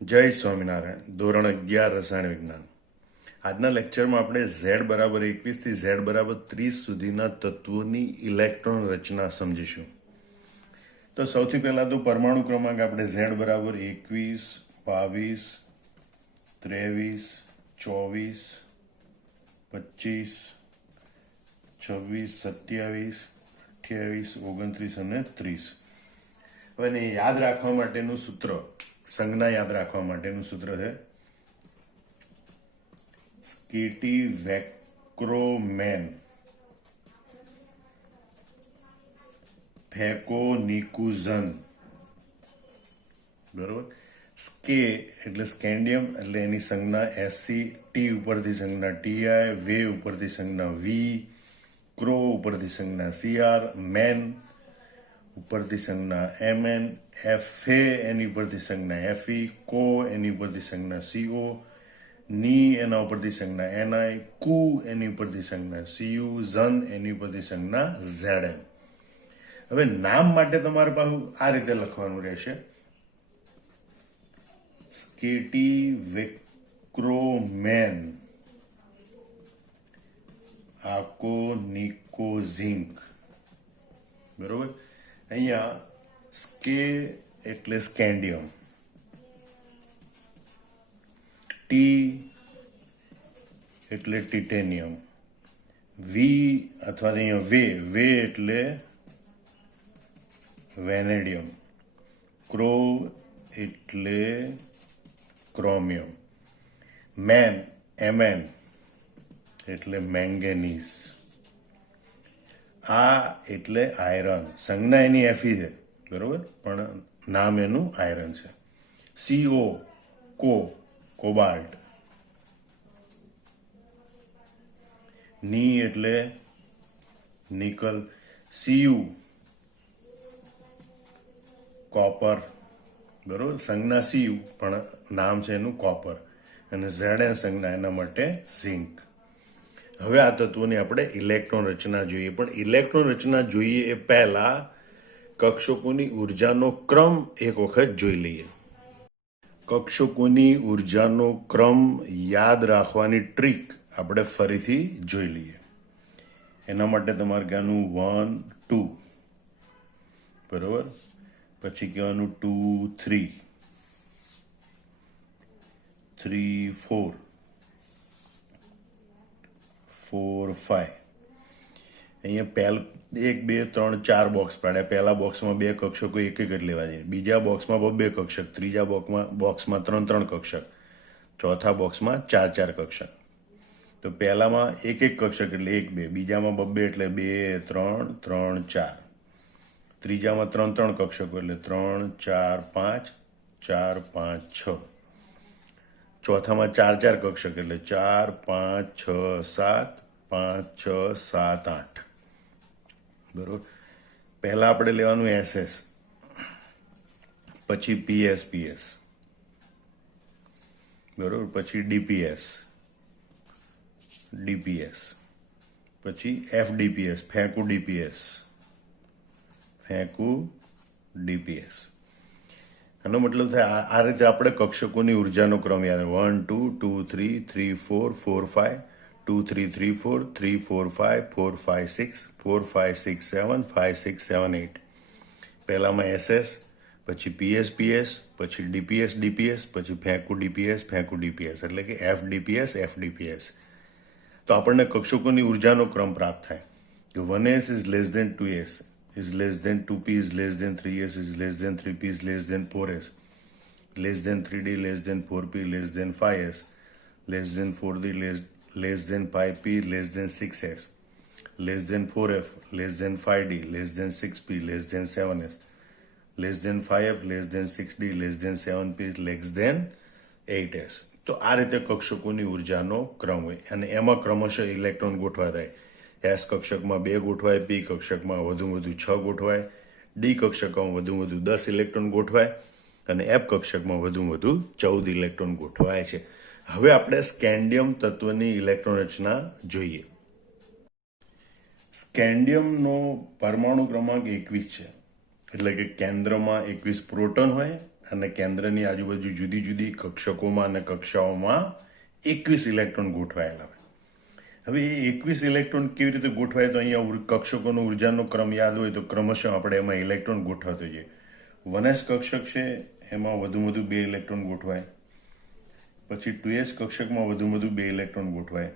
જય સ્વામિનારાયણ. ધોરણ 11 રસાયણ વિજ્ઞાન. આજના લેક્ચરમાં આપણે Z બરાબર 21 થી Z બરાબર 30 સુધીના તત્વોની ઇલેક્ટ્રોન રચના સમજીશું. તો સૌથી પહેલા તો પરમાણુ ક્રમાંક આપણે Z બરાબર 21, 22, 23, 24, 25, 26, 27, 28, 29 અને 30. હવે એને યાદ રાખવા માટેનું સૂત્ર, સંજ્ઞા યાદ રાખવા માટેનું સૂત્ર છે સ્કેટી વેક્રોમેન ફેકોનિકુઝન. બરોબર. સ્કે એટલે સ્કેન્ડિયમ, એટલે એની સંજ્ઞા SC, ટી ઉપરથી સંજ્ઞા TI, વે ઉપરથી સંજ્ઞા V, ક્રો ઉપરથી સંજ્ઞા CR, મેન ઉપરથી સંજ્ઞા MN, ફે એની ઉપરથી સંજ્ઞા FE, કો એની ઉપરથી સંજ્ઞા CO, ની એના ઉપરથી સંજ્ઞા NI, કુ એની ઉપરથી સંજ્ઞા CU, ઝન એની ઉપરથી સંજ્ઞા ZM. હવે નામ માટે તમારે પાછું આ રીતે લખવાનું રહેશે સ્કેટી વેક્રોમેન આકોનિકોઝિંક. બરોબર. અહીંયા સ્કે એટલે સ્કેન્ડિયમ, ટી એટલે ટિટેનિયમ, વી અથવા અહીંયા વે એટલે વેનેડિયમ, ક્રો એટલે ક્રોમિયમ, મેન MN એટલે મેંગેનીઝ, આ એટલે આયરન. સંજ્ઞા એની FE છે, બરોબર, પણ નામ એનું આયરન છે. CO કોબાલ્ટ, ની એટલે નિકલ, CU કોપર, બરોબર, સંજ્ઞા CU પણ નામ છે એનું કોપર, અને ZN સંજ્ઞા એના માટે ઝિંક. હવે આ તત્વોની આપણે ઇલેક્ટ્રોન રચના જોઈએ, પણ ઇલેક્ટ્રોન રચના જોઈએ એ પહેલા કક્ષકોની ઉર્જાનો ક્રમ એક વખત જોઈ લઈએ. કક્ષકોની ઉર્જાનો ક્રમ યાદ રાખવાની ટ્રીક આપણે ફરીથી જોઈ લઈએ. એના માટે તમારે કહેવાનું 1 2, બરોબર, પછી કહેવાનું 2 3, 3 4, 4 5. અહીંયા 1 2 3 4 બોક્સ પાડ્યા. પહેલા બોક્સમાં 2 કક્ષકો એક જ લેવા જોઈએ, બીજા બોક્સમાં 2 કક્ષક, ત્રીજા બોક્સમાં 3 કક્ષક, ચોથા બોક્સમાં 4 કક્ષક. તો પહેલામાં એક કક્ષક એટલે 1 2, બીજામાં 2 એટલે 2 3 3 4, ત્રીજામાં 3 કક્ષકો એટલે 3 4 5 4 5 6, ચોથામાં 4 કક્ષક એટલે 4 5 6 7 5 6 7 8. બરોબર. પહેલા આપણે લેવાનું SS, પછી PS, બરોબર, પછી DPS, પછી FDPS, ફેંકુ DPS. આનો મતલબ થાય આ રીતે આપણે કક્ષકોની ઉર્જાનો ક્રમ યાદ 1 2 2 3 3 4 4 5, 2 3 3 4 3 4 5 4 5 6 4 5 6 7 5 6 7 8. પહેલામાં SS, પછી PS, પછી DPS, પછી ફેંકુ DPS, એટલે કે FDPS. તો આપણને કક્ષકોની ઉર્જાનો ક્રમ પ્રાપ્ત થાય કે 1S is less than 2S, is less than 2P, is less than 3S, is less than 3P, is less than 4S, less than 3D, less than 4P, less than 5S, less than 4D, less than 5P, less than 6S, less than 4F, less than 5D, less than 6P, less than 7S, less than 5F, less than 6D, less than 7P, less than 8S. તો આ રીતે કક્ષકોની ઉર્જાનો ક્રમ હોય, અને એમાં ક્રમશઃ electron ગોઠવા થાય. S કક્ષકમાં 2 ગોઠવાય, P કક્ષકમાં વધુ 6 ગોઠવાય, D કક્ષકમાં વધુ 10 ઇલેક્ટ્રોન ગોઠવાય, અને F કક્ષકમાં વધુ 14 ઇલેક્ટ્રોન ગોઠવાય છે. હવે આપણે સ્કેન્ડિયમ તત્વની ઇલેક્ટ્રોન રચના જોઈએ. સ્કેન્ડિયમનો પરમાણુ ક્રમાંક 21 છે, એટલે કે કેન્દ્રમાં 21 પ્રોટોન હોય અને કેન્દ્રની આજુબાજુ જુદી જુદી કક્ષકોમાં અને કક્ષાઓમાં 21 ઇલેક્ટ્રોન ગોઠવાયેલા હોય. હવે એ 21 ઇલેક્ટ્રોન કેવી રીતે ગોઠવાય? તો અહીંયા કક્ષકોનો ઉર્જાનો ક્રમ યાદ હોય તો ક્રમશઃ આપણે એમાં ઇલેક્ટ્રોન ગોઠવતો જઈએ. 1s કક્ષક છે એમાં વધુ 2 ઇલેક્ટ્રોન ગોઠવાય. પછી 2s કક્ષકમાં વધુ 2 ઇલેક્ટ્રોન ગોઠવાય.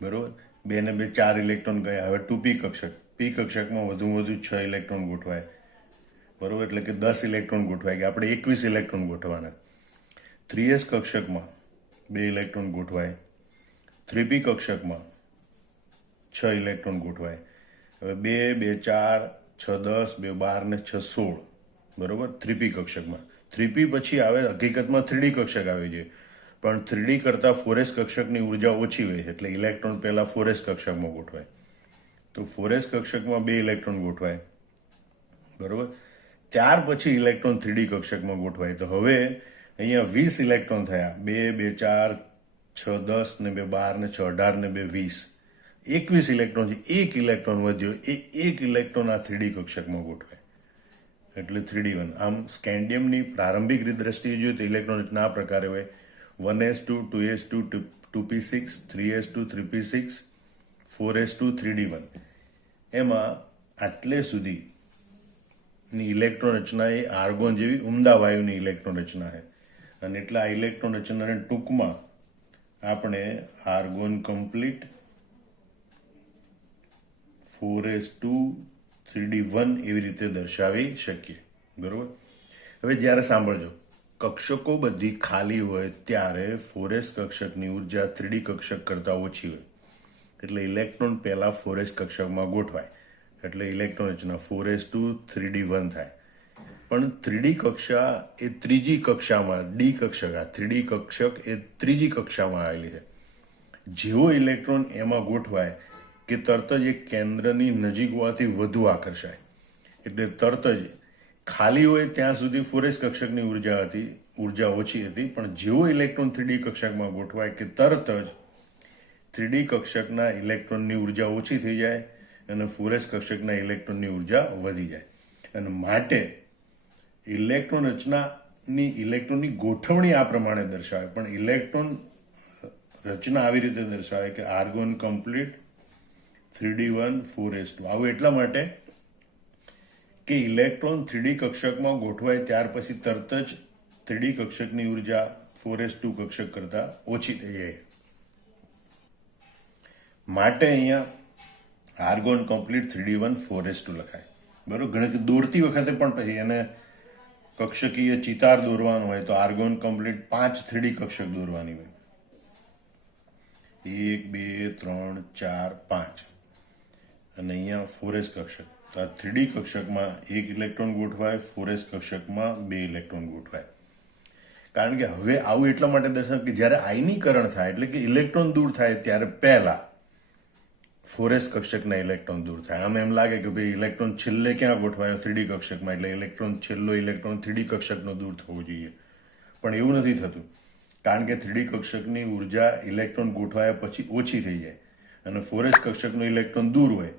બરોબર, 2 ને 2 4 ઇલેક્ટ્રોન ગયા. હવે 2p કક્ષક, p કક્ષકમાં વધુ 6 ઇલેક્ટ્રોન ગોઠવાય. બરોબર, એટલે કે 10 ઇલેક્ટ્રોન ગોઠવાય કે આપણે 21 ઇલેક્ટ્રોન ગોઠવાના. 3s કક્ષકમાં 2 ઇલેક્ટ્રોન ગોઠવાય. 3p કક્ષકમાં 6 ઇલેક્ટ્રોન ગોઠવાય. હવે 2 2 4 6 10 2 12 ને 6 16. બરોબર, 3p કક્ષકમાં. 3p પછી આવે હકીકતમાં 3d કક્ષક આવે છે, પણ 3d કરતાં 4s કક્ષકની ઉર્જા ઓછી હોય એટલે ઇલેક્ટ્રોન પહેલા 4s કક્ષકમાં ગોઠવાય. તો 4s કક્ષકમાં 2 ઇલેક્ટ્રોન ગોઠવાય. બરોબર, ત્યાર પછી ઇલેક્ટ્રોન 3d કક્ષકમાં ગોઠવાય. તો હવે અહીંયા 20 ઇલેક્ટ્રોન થયા. 2 2 4 6 10 ને 2 12 ને 6 18 ને 2 20. 21 ઇલેક્ટ્રોન છે. 1 ઇલેક્ટ્રોન વધ્યો. એ 1 ઇલેક્ટ્રોન આ 3d કક્ષકમાં ગોઠવાય એટલે 3d1. આમ સ્કેન્ડિયમની પ્રારંભિક દ્રષ્ટિએ જોઈએ તો ઇલેક્ટ્રોન રચના આ પ્રકારે હોય: 1s2 2s2 2p6 3s2 3p6 4s2 3d1. એમાં આટલે સુધીની ઇલેક્ટ્રોન રચના એ આર્ગોન જેવી ઉમદા વાયુની ઇલેક્ટ્રોન રચના છે. અને એટલે આ ઇલેક્ટ્રોન રચનાને ટૂંકમાં આપણે આર્ગોન કમ્પ્લીટ 4s2 3d1 એવી રીતે દર્શાવી શકીએ. બરોબર, હવે જ્યારે સાંભળજો, કક્ષકો બધી ખાલી હોય ત્યારે 4s કક્ષકની ઉર્જા 3d કક્ષક કરતાં ઓછી હોય એટલે ઇલેક્ટ્રોન પહેલા 4s કક્ષકમાં ગોઠવાય એટલે ઇલેક્ટ્રોન રચના 4s2 3d1 થાય. પણ 3d કક્ષા એ ત્રીજી કક્ષામાં, ડી કક્ષક, આ 3d કક્ષક એ ત્રીજી કક્ષામાં આવેલી છે. જેવો ઇલેક્ટ્રોન એમાં ગોઠવાય કે તરત જ એ કેન્દ્રની નજીક હોવાથી વધુ આકર્ષાય એટલે તરત જ ખાલી હોય ત્યાં સુધી 4s કક્ષકની ઉર્જા ઓછી હતી, પણ જેવો ઇલેક્ટ્રોન 3d કક્ષકમાં ગોઠવાય કે તરત જ 3d કક્ષકના ઇલેક્ટ્રોનની ઉર્જા ઓછી થઈ જાય અને 4s કક્ષકના ઇલેક્ટ્રોનની ઉર્જા વધી જાય. અને માટે ઇલેક્ટ્રોન રચનાની ઇલેક્ટ્રોનની ગોઠવણી આ પ્રમાણે દર્શાવે. પણ ઇલેક્ટ્રોન રચના આવી રીતે દર્શાવે કે આર્ગોન કમ્પ્લીટ 3d1 4s2. આવું એટલા માટે કે ઇલેક્ટ્રોન 3d કક્ષકમાં ગોઠવાય ત્યાર પછી તરત જ 3d કક્ષકની ઉર્જા 4s2 કક્ષક કરતા ઓછી થઈ જાય. માટે અહીંયા આર્ગોન કમ્પ્લીટ 3d1 4s2 લખાય. બરોબર, ઘણી દોરતી વખતે પણ પછી એને કક્ષકીય ચિતાર દોરવાનો હોય તો આર્ગોન કમ્પ્લીટ 5 3d કક્ષક દોરવાની હોય. 1 2 3 4 5 અને અહીંયા 4s કક્ષક. તો આ 3d કક્ષકમાં 1 ઇલેક્ટ્રોન ગોઠવાય, 4s કક્ષકમાં 2 ઇલેક્ટ્રોન ગોઠવાય. કારણ કે હવે આવું એટલા માટે દર્શાવે કે જ્યારે આયનીકરણ થાય એટલે કે ઇલેક્ટ્રોન દૂર થાય ત્યારે પહેલા 4s કક્ષકના ઇલેક્ટ્રોન દૂર થાય. આમ એમ લાગે કે ભાઈ ઇલેક્ટ્રોન છેલ્લે ક્યાં ગોઠવાયો? 3d કક્ષકમાં, એટલે ઇલેક્ટ્રોન છેલ્લો ઇલેક્ટ્રોન 3d કક્ષકનો દૂર થવો જોઈએ. પણ એવું નથી થતું, કારણ કે 3d કક્ષકની ઉર્જા ઇલેક્ટ્રોન ગોઠવાયા પછી ઓછી થઈ જાય અને 4s કક્ષકનો ઇલેક્ટ્રોન દૂર હોય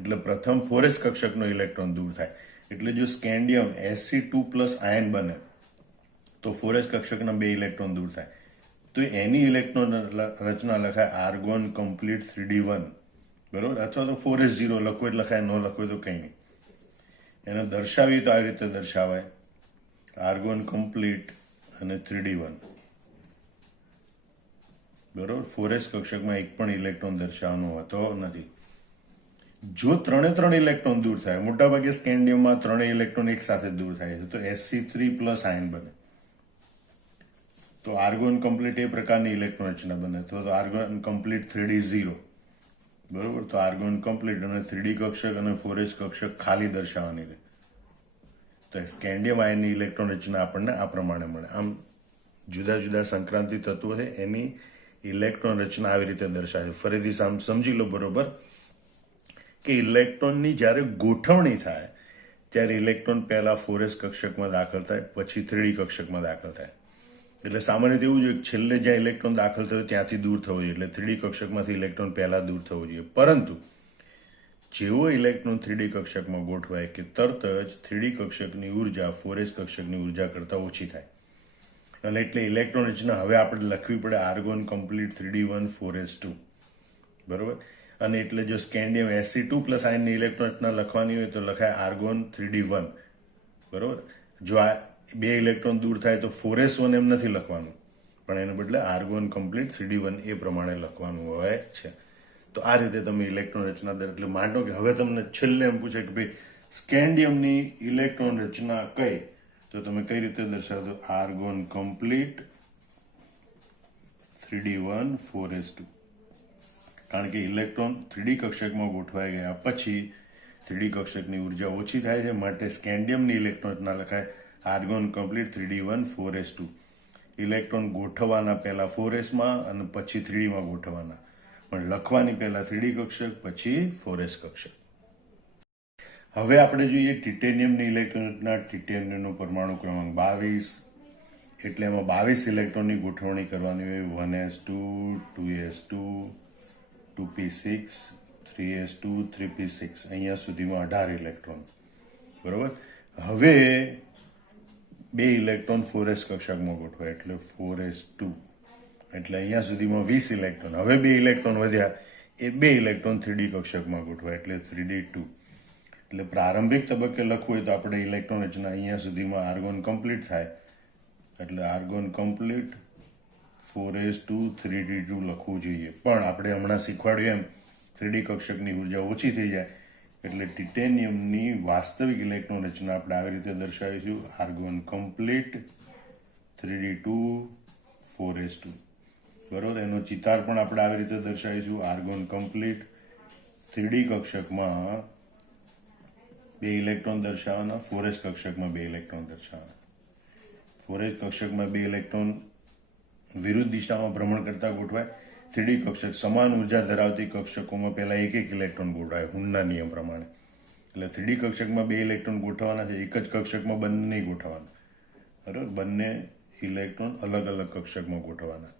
એટલે પ્રથમ 4s કક્ષકનો ઇલેક્ટ્રોન દૂર થાય. એટલે જો સ્કેન્ડિયમ Sc2+ આયન બને તો 4s કક્ષકના 2 ઇલેક્ટ્રોન દૂર થાય. તો એની ઇલેક્ટ્રોન રચના લખાય આર્ગોન કમ્પ્લીટ 3d1. બરોબર, અથવા તો 4s0 લખો એટલે લખાય, ન લખો તો કંઈ નહીં. એને દર્શાવી તો આવી રીતે દર્શાવાય: આર્ગોન કમ્પ્લીટ અને 3d1. બરોબર, 4s કક્ષકમાં એક પણ ઇલેક્ટ્રોન દર્શાવવાનો હોતો નથી. જો 3 ઇલેક્ટ્રોન દૂર થાય, મોટાભાગે સ્કેન્ડિયમમાં 3 ઇલેક્ટ્રોન એક સાથે દૂર થાય છે, તો Sc3+ આયન બને. તો આર્ગોન કમ્પ્લીટ એ પ્રકારની ઇલેક્ટ્રોન રચના બને. તો આર્ગોન કમ્પ્લીટ 3d0. બરોબર, તો આર્ગોન કમ્પ્લીટ અને 3d કક્ષક અને 4s કક્ષક ખાલી દર્શાવવાની રહે. તો સ્કેન્ડિયમ આયનની ઇલેક્ટ્રોન રચના આપણને આ પ્રમાણે મળે. આમ જુદા જુદા સંક્રાંતિ તત્વો છે એની ઇલેક્ટ્રોન રચના આવી રીતે દર્શાવે. ફરીથી સમજી લો બરોબર કે ઇલેક્ટ્રોનની જ્યારે ગોઠવણી થાય ત્યારે ઇલેક્ટ્રોન પહેલા 4s કક્ષકમાં દાખલ થાય, પછી 3d કક્ષકમાં દાખલ થાય. એટલે સામાન્ય રીતે એવું જોઈએ કે છેલ્લે જ્યાં ઇલેક્ટ્રોન દાખલ થયો ત્યાંથી દૂર થવો જોઈએ, એટલે 3d કક્ષકમાંથી ઇલેક્ટ્રોન પહેલા દૂર થવો જોઈએ. પરંતુ જેવો ઇલેક્ટ્રોન 3D કક્ષકમાં ગોઠવાય કે તરત જ 3D કક્ષકની ઉર્જા 4s કક્ષકની ઉર્જા કરતાં ઓછી થાય. અને એટલે ઇલેક્ટ્રોન રચના હવે આપણે લખવી પડે આર્ગોન કમ્પ્લીટ 3D1 4s2. બરોબર. અને એટલે જો સ્કેન્ડિયમ Sc2 પ્લસ આયનની ઇલેક્ટ્રોન રચના લખવાની હોય તો લખાય આર્ગોન 3D1. બરોબર. જો આ બે ઇલેક્ટ્રોન દૂર થાય તો 4s1 એમ નથી લખવાનું, પણ એના બદલે આર્ગોન કમ્પ્લીટ 3D1 એ પ્રમાણે લખવાનું હોય છે. તો આ રીતે તમે ઇલેક્ટ્રોન રચના દર, એટલે માનો કે હવે તમને છેલ્લે એમ પૂછે કે ભાઈ સ્કેન્ડિયમની ઇલેક્ટ્રોન રચના કઈ, તો તમે કઈ રીતે દર્શાવો? Argon complete 3D1 4s2. કારણ કે ઇલેક્ટ્રોન 3D કક્ષકમાં ગોઠવાઈ ગયા પછી 3D કક્ષકની ઉર્જા ઓછી થાય છે, માટે સ્કેન્ડિયમની ઇલેક્ટ્રોન રચના લખાય argon complete 3D1 4s2. Electron ગોઠવવાના પહેલા 4s અને પછી 3Dમાં ગોઠવવાના, પણ લખવાની પહેલા 3D કક્ષક પછી 4s કક્ષક. હવે આપણે જોઈએ ટિટેનિયમની ઇલેક્ટ્રોન રચના. ટિટેનિયમનો પરમાણુ ક્રમાંક 22, એટલે એમાં 22 ઇલેક્ટ્રોનની ગોઠવણી કરવાની હોય. 1s2 2s2 2p6 3s2 3p6, અહીંયા સુધીમાં 18 ઇલેક્ટ્રોન. બરોબર. હવે બે ઇલેક્ટ્રોન 4s કક્ષકમાં ગોઠવાય એટલે 4s2, એટલે અહીંયા સુધીમાં 20 ઇલેક્ટ્રોન. હવે બે ઇલેક્ટ્રોન વધ્યા, એ બે ઇલેક્ટ્રોન 3D કક્ષકમાં ગોઠવાય એટલે 3d2. એટલે પ્રારંભિક તબક્કે લખવું હોય તો આપણે ઇલેક્ટ્રોન રચના અહીંયા સુધીમાં આર્ગોન કમ્પ્લીટ થાય, એટલે આર્ગોન કમ્પ્લીટ 4s2 3d2 લખવું જોઈએ. પણ આપણે હમણાં શીખવાડ્યું એમ 3D કક્ષકની ઉર્જા ઓછી થઈ જાય, એટલે ટિટેનિયમની વાસ્તવિક ઇલેક્ટ્રોન રચના આપણે આવી રીતે દર્શાવીશું: આર્ગોન કમ્પ્લીટ 3d2 4s2. બરોબર. એનો ચિતાર પણ આપણે આવી રીતે દર્શાવીશું: આર્ગોન કમ્પ્લીટ 3D કક્ષકમાં બે ઇલેક્ટ્રોન દર્શાવવાના, 4s કક્ષકમાં બે ઇલેક્ટ્રોન દર્શાવવાના. 4s કક્ષકમાં બે ઇલેક્ટ્રોન વિરુદ્ધ દિશામાં ભ્રમણ કરતા ગોઠવાય. 3D કક્ષક સમાન ઉર્જા ધરાવતી કક્ષકોમાં પહેલા એક એક ઇલેક્ટ્રોન ગોઠવાય હુનના નિયમ પ્રમાણે. એટલે 3D કક્ષકમાં બે ઇલેક્ટ્રોન ગોઠવવાના છે, એક જ કક્ષકમાં બંને નહીં ગોઠવવાના. બરાબર. બંને ઇલેક્ટ્રોન અલગ અલગ કક્ષકમાં ગોઠવવાના.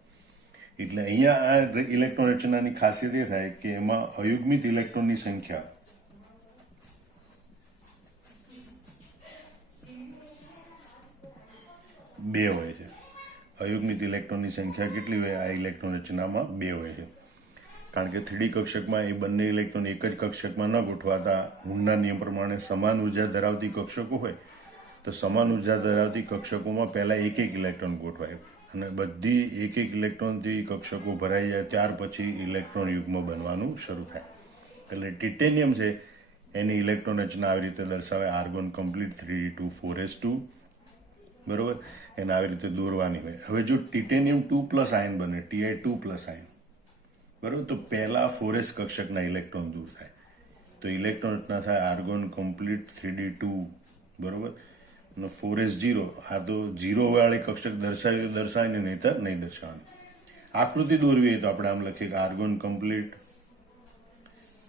એટલે અહીંયા આ ઇલેક્ટ્રોન રચનાની ખાસિયત એ થાય કે એમાં અયુગ્મિત ઇલેક્ટ્રોનની સંખ્યા બે હોય છે. અયુગ્મિત ઇલેક્ટ્રોનની સંખ્યા કેટલી હોય? આ ઇલેક્ટ્રોન રચનામાં બે હોય છે. કારણ કે 3D કક્ષકમાં એ બંને ઇલેક્ટ્રોન એક જ કક્ષકમાં ન ગોઠવાતા હુનના નિયમ પ્રમાણે સમાન ઉર્જા ધરાવતી કક્ષકો હોય તો સમાન ઉર્જા ધરાવતી કક્ષકોમાં પહેલા એક એક ઇલેક્ટ્રોન ગોઠવાય, અને બધી એક એક ઇલેક્ટ્રોનથી કક્ષકો ભરાઈ જાય ત્યાર પછી ઇલેક્ટ્રોન યુગ્મ બનવાનું શરૂ થાય. એટલે ટિટેનિયમ છે એની ઇલેક્ટ્રોન રચના આવી રીતે દર્શાવે: આર્ગોન કમ્પ્લીટ 3d2 4s2. બરોબર. એને આવી રીતે દોરવાની હોય. હવે જો ટિટેનિયમ 2 પ્લસ આયન બને, Ti2 પ્લસ આયન, બરોબર, તો પહેલા 4s કક્ષકના ઇલેક્ટ્રોન દૂર થાય, તો ઇલેક્ટ્રોન રચના થાય આર્ગોન કમ્પ્લીટ 3d2. બરોબર. અને 4s0, આ તો 0 વાળી કક્ષક દર્શાવી તો દર્શાવે ને, નહીતર નહીં દર્શાવવાની. આકૃતિ દોરવી હોય તો આપણે આમ લખીએ કે આર્ગોન કમ્પ્લીટ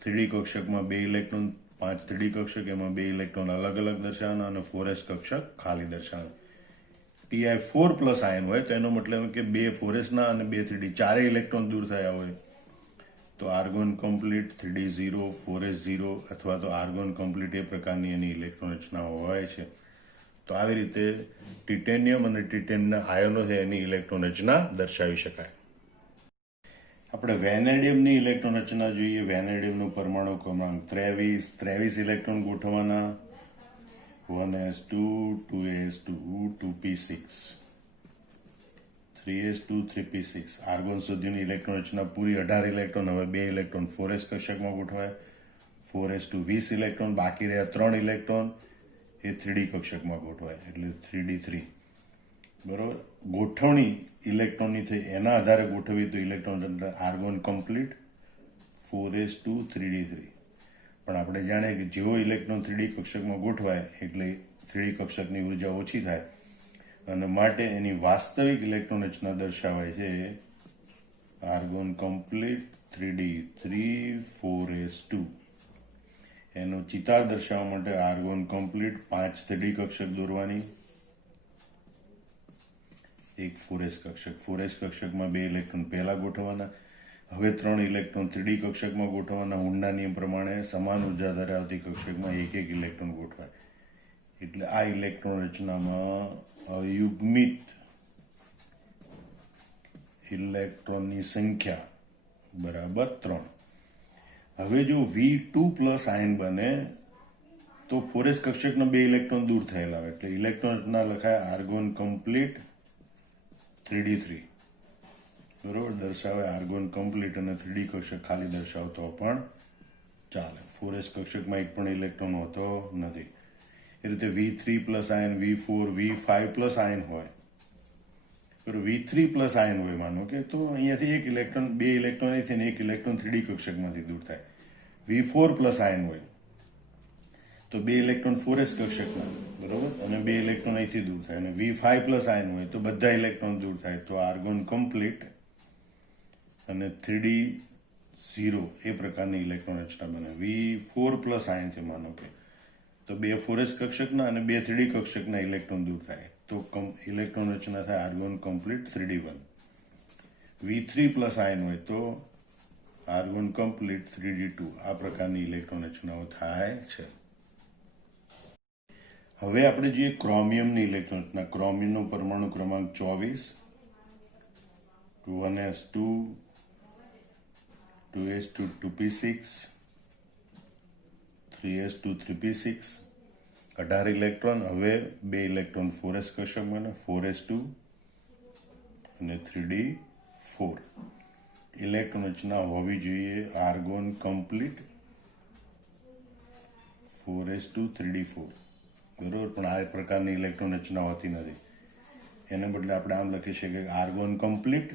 3D કક્ષકમાં બે ઇલેક્ટ્રોન, 5 3D કક્ષક, એમાં બે ઇલેક્ટ્રોન અલગ અલગ દર્શાવવાના અને 4s કક્ષક ખાલી દર્શાવવાના. Ti4 પ્લસ આયન હોય તો એનો મતલબ કે બે 4s ના અને બે 3D ચારેય ઇલેક્ટ્રોન દૂર થયા હોય તો આર્ગોન કમ્પ્લીટ 3d0 4s0, અથવા તો આર્ગોન કમ્પ્લીટ એ પ્રકારની એની ઇલેક્ટ્રોન રચના હોય છે. તો આવી રીતે ટિટેનિયમ અને ટિટેનિયમના આયનો છે એની ઇલેક્ટ્રોન રચના દર્શાવી શકાય. આપણે વેનેડિયમની ઇલેક્ટ્રોન રચના જોઈએ. વેનેડિયમનો પરમાણુ ક્રમાંક 23 ઇલેક્ટ્રોન ગોઠવવાના. 1s2 2s2 2p6 3s2 3p6. Argon સુધીની ઇલેક્ટ્રોન રચના પૂરી 18 ઇલેક્ટ્રોન. હવે બે ઇલેક્ટ્રોન 4s કક્ષકમાં ગોઠવાય. 4s2 20 ઇલેક્ટ્રોન, બાકી રહ્યા 3 ઇલેક્ટ્રોન એ 3D કક્ષકમાં ગોઠવાય એટલે 3d3. બરોબર. ગોઠવણી ઇલેક્ટ્રોનની થઈ એના આધારે ગોઠવી તો ઇલેક્ટ્રોન રચના આર્ગોન કમ્પ્લીટ 4s2 3d3. પણ આપણે જાણીએ કે જેવો ઇલેક્ટ્રોન 3D કક્ષકમાં ગોઠવાય એટલે 3D કક્ષકની ઉર્જા ઓછી થાય, અને માટે એની વાસ્તવિક ઇલેક્ટ્રોન રચના દર્શાવાય છે આર્ગોન કમ્પ્લીટ 3d3 4s2. એનો ચિતાર દર્શાવવા માટે આર્ગોન કમ્પ્લીટ 5 3D કક્ષક દોરવાની, એક 4s કક્ષક. 4s કક્ષકમાં બે ઇલેક્ટ્રોન પહેલા ગોઠવવાના, હવે 3 ઇલેક્ટ્રોન 3D કક્ષકમાં ગોઠવવાના હુંડના નિયમ પ્રમાણે સમાન ઉર્જા ધરાવતી કક્ષકમાં એક ઇલેક્ટ્રોન ગોઠવાય. એટલે આ ઇલેક્ટ્રોન રચનામાં અયુગ્મિત ઇલેક્ટ્રોનની સંખ્યા બરાબર 3. હવે જો V2 પ્લસ આયન બને તો 4s કક્ષકના 2 ઇલેક્ટ્રોન દૂર થયેલા હોય એટલે ઇલેક્ટ્રોન રચના લખાય આર્ગોન કમ્પ્લીટ 3d3. બરોબર, દર્શાવે આર્ગોન કમ્પ્લીટ અને 3D કક્ષક ખાલી દર્શાવતો પણ ચાલે. 4s કક્ષકમાં એક પણ ઇલેક્ટ્રોન હોતો નથી. એ રીતે V3 plus ion, V4, V5 plus ion હોય. V3 પ્લસ આયન હોય માનો કે, તો અહીંયાથી એક ઇલેક્ટ્રોન, 2 ઇલેક્ટ્રોન અહીંથી ને એક ઇલેક્ટ્રોન 3D કક્ષકમાંથી દૂર થાય. V4 પ્લસ આયન હોય તો 2 ઇલેક્ટ્રોન 4s કક્ષકમાં, બરોબર, અને 2 ઇલેક્ટ્રોન અહીંથી દૂર થાય. અને V5 પ્લસ આયન હોય તો બધા ઇલેક્ટ્રોન દૂર થાય. તો આર્ગોન કમ્પ્લીટ અને 3d0 એ પ્રકારની ઇલેક્ટ્રોન રચના બને. V4 પ્લસ આયન છે માનો કે, તો 2 4s કક્ષકના અને 2 3D કક્ષકના ઇલેક્ટ્રોન દૂર થાય તો ઇલેક્ટ્રોન રચના થાય argon complete 3d1. V3 plus ion હોય તો આર્ગોન કમ્પ્લીટ 3d2. આ પ્રકારની ઇલેક્ટ્રોન રચનાઓ થાય છે. હવે આપણે જોઈએ ક્રોમિયમની ઇલેક્ટ્રોન રચના. ક્રોમિયમનો પરમાણુ ક્રમાંક 24, 1s2, 2s2 2p6, 3s2 3p6, 18 electron. હવે 2 ઇલેક્ટ્રોન 4s કક્ષક બને, 4s2 અને 3d4. ઇલેક્ટ્રોન રચના હોવી જોઈએ આર્ગોન કમ્પ્લીટ 4s2 3d4. બરોબર, પણ આ પ્રકારની ઇલેક્ટ્રોન રચના હોતી નથી. એને બદલે આપણે આમ લખી શકીએ આર્ગોન કમ્પ્લીટ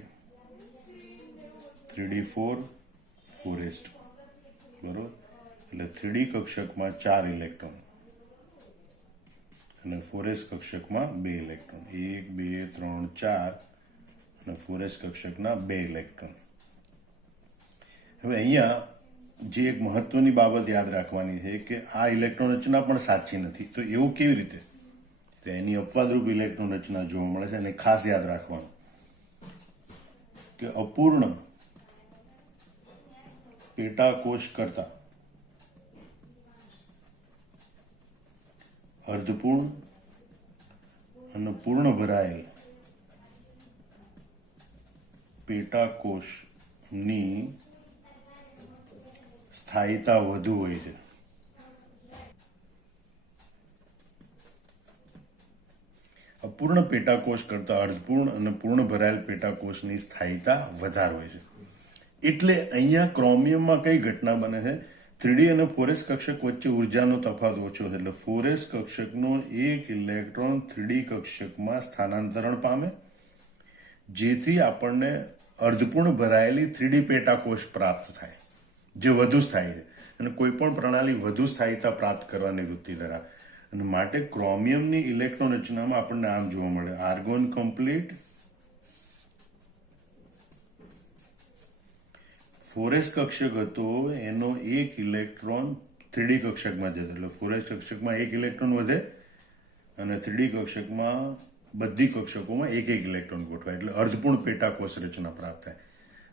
3d4 4s2. બરોબર, એટલે 3D કક્ષકમાં 4 ઇલેક્ટ્રોન અને 4s કક્ષકમાં 2 ઇલેક્ટ્રોન. 1 2 3 4 અને 4s કક્ષકના 2 ઇલેક્ટ્રોન. હવે અહીંયા જે એક મહત્વની બાબત યાદ રાખવાની છે કે આ ઇલેક્ટ્રોન રચના પણ સાચી નથી. તો એવું કેવી રીતે? તો એની અપવાદરૂપ ઇલેક્ટ્રોન રચના જોવા મળે છે અને ખાસ યાદ રાખવાનું કે અપૂર્ણ પેટાકોષ કરતા અર્ધપૂર્ણ અને પૂર્ણ ભરાયેલ પેટાકોષની સ્થાયીતા વધુ હોય છે. અપૂર્ણ પેટાકોષ કરતા અર્ધપૂર્ણ અને પૂર્ણ ભરાયેલ પેટાકોષની સ્થાયીતા વધારે હોય છે. એટલે અહીંયા ક્રોમિયમમાં કઈ ઘટના બને છે? 3D અને 4s કક્ષક વચ્ચે ઉર્જાનો તફાવત ઓછો છે. એટલે 4s કક્ષકનો એક ઇલેક્ટ્રોન 3D કક્ષકમાં સ્થાનાંતરણ પામે, જેથી આપણને અર્ધપૂર્ણ ભરાયેલી 3D પેટાકોષ પ્રાપ્ત થાય, જે વધુ સ્થાયી છે. અને કોઈ પણ પ્રણાલી વધુ સ્થાયીતા પ્રાપ્ત કરવાની વૃત્તિ ધરાવે. અને માટે ક્રોમિયમની ઇલેક્ટ્રોન રચનામાં આપણને આમ જોવા મળે આર્ગોન કમ્પ્લીટ 4s કક્ષક હતો એનો એક ઇલેક્ટ્રોન 3D કક્ષકમાં જતો. એટલે 4s કક્ષકમાં એક ઇલેક્ટ્રોન વધે અને 3D કક્ષકમાં બધી કક્ષકોમાં એક ઇલેક્ટ્રોન ગોઠવાય. એટલે અર્ધપૂર્ણ પેટાકોષ રચના પ્રાપ્ત થાય.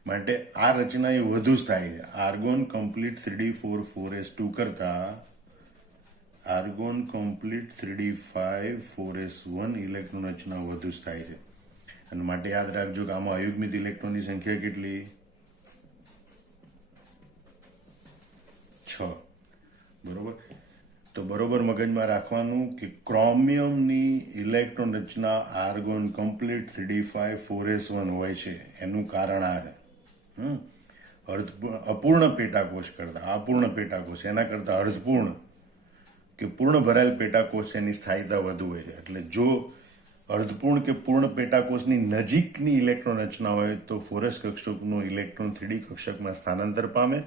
માટે આ રચના એ વધુ સ્થાયી છે. આર્ગોન કમ્પ્લીટ 3d4 4s2 કરતા argon complete 3d5 4s1 electron રચના વધુ સ્થાયી છે. અને માટે યાદ રાખજો કે આમાં અયુગ્મિત ઇલેક્ટ્રોનની સંખ્યા કેટલી? 6. બરોબર. તો બરોબર મગજમાં રાખવાનું કે ક્રોમિયમની ઇલેક્ટ્રોન રચના આર્ગોન કમ્પ્લીટ 3d5 4s1 હોય છે. એનું કારણ આ છે. અપૂર્ણ પેટાકોષ કરતા અપૂર્ણ પેટાકોષ એના કરતા અર્ધપૂર્ણ કે પૂર્ણ ભરાયેલ પેટાકોષ એની સ્થાયીતા વધુ હોય છે. એટલે જો અર્ધપૂર્ણ કે પૂર્ણ પેટાકોષની નજીકની ઇલેક્ટ્રોન રચના હોય તો 4s કક્ષકનું ઇલેક્ટ્રોન 3D કક્ષકમાં સ્થાનાંતર પામે